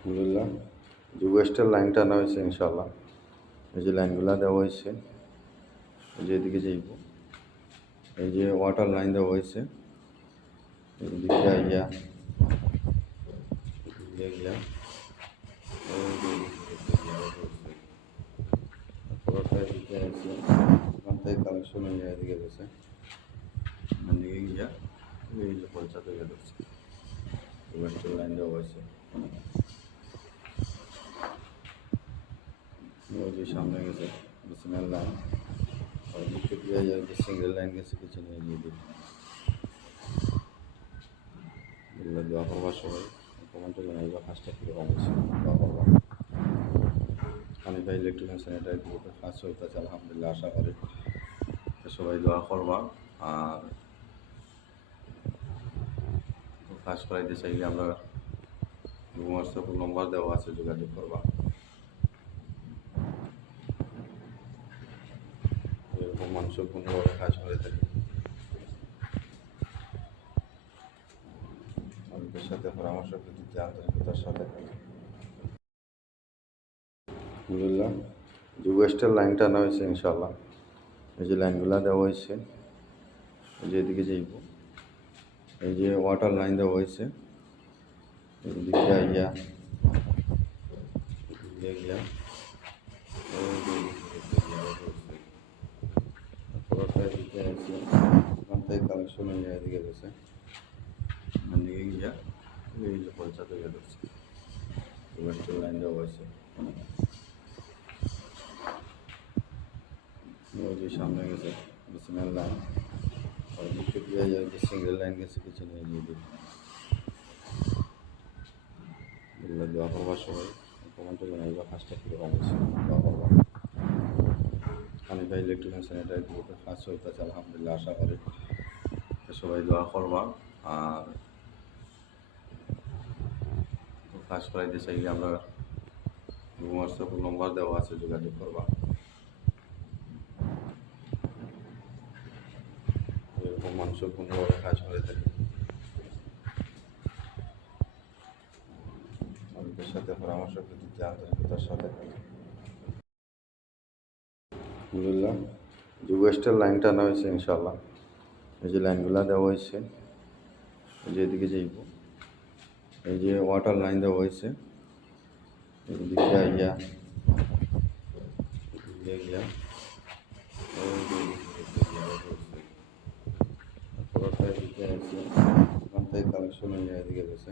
আলহামদুলিল্লাহ যে ওয়েস্টের লাইনটা আনা হয়েছে ইনশাল্লাহ। এই যে লাইনগুলো দেওয়া হয়েছে, এই যে এদিকে যাইব, এই যে ওয়াটার লাইন দেওয়া হয়েছে, এদিকে আইয়া এদিকে গিয়া পুরোটা এদিকে আছে, ওখান থেকে কালেকশন হয়ে এদিকে গেছে, এদিকে গিয়া এই যে পঞ্চায়েত হয়ে ধরছে। ওয়েস্টের লাইন দেওয়া হয়েছে, ওই যে সামনে গেছে বিসিনাল লাইন, আর দিকে দিয়ে যায় যে সিঙ্গেল লাইন গেছে কিছু নিয়ে গিয়ে দিই। এগুলো দোয়া করবার সবাই কমেন্টে জানাইবা কাজটা কীরকম হয়েছে, দোয়া করবা। হানিফা ইলেকট্রিক্যাল স্যানিটারি গ্রুপের কাজ চলতেছে আলহামদুলিল্লাহ, আশা করি সবাই দোয়া করবা। আর কাজ করাইতে চাইলে আমরা হোয়াটসঅ্যাপ নম্বর দেওয়া আছে, যোগাযোগ করবা। এরকম মানুষের কোনোভাবে কাজ করে থাকে, মানুষের সাথে পরামর্শ দিতে আন্তরিকতার সাথে। আলহামদুলিল্লাহ যে ওয়েস্টের লাইনটা আনা হয়েছে ইনশাল্লাহ। এই যে লাইনগুলো দেওয়া হয়েছে, এই যে এদিকে যাইব, এই যে ওয়াটার লাইন দেওয়া হয়েছে, এদিকে আইয়া এদিকে গিয়া পুরোটা এদিকে আছে, ওখান থেকে কালেকশন হয়ে এদিকে গেছে, এদিকে গিয়া এই যে পঞ্চায়েত হয়ে ধরছে। ওয়েস্টের লাইন দেওয়া হয়েছে, ওই যে সামনে গেছে বিসিনাল লাইন, আর দিকে দিয়ে যায় যে সিঙ্গেল লাইন গেছে কিছু নিয়ে গিয়ে দিই। এগুলো দোয়া করবার সবাই কমেন্টে জানাইবা কাজটা কীরকম হয়েছে, দোয়া করবা। হানিফা ইলেকট্রিক্যাল স্যানিটারি গ্রুপের কাজ চলতেছে আলহামদুলিল্লাহ, আশা করি সবাই দোয়া করবা। আর কাজ করাইতে চাইলে আমরা হোয়াটসঅ্যাপ নম্বর দেওয়া আছে, যোগাযোগ করবা। এরকম মানুষের কোনোভাবে কাজ করে থাকে, মানুষের সাথে পরামর্শ দিতে আন্তরিকতার সাথে। আলহামদুলিল্লাহ যে ওয়েস্টের লাইনটা আনা হয়েছে ইনশাল্লাহ। এই যে লাইনগুলো দেওয়া হয়েছে, এই যে এদিকে যাইব, এই যে ওয়াটার লাইন দেওয়া হয়েছে, এদিকে আইয়া এদিকে গিয়া পুরোটা এদিকে আছে, ওখান থেকে কালেকশন হয়ে এদিকে গেছে,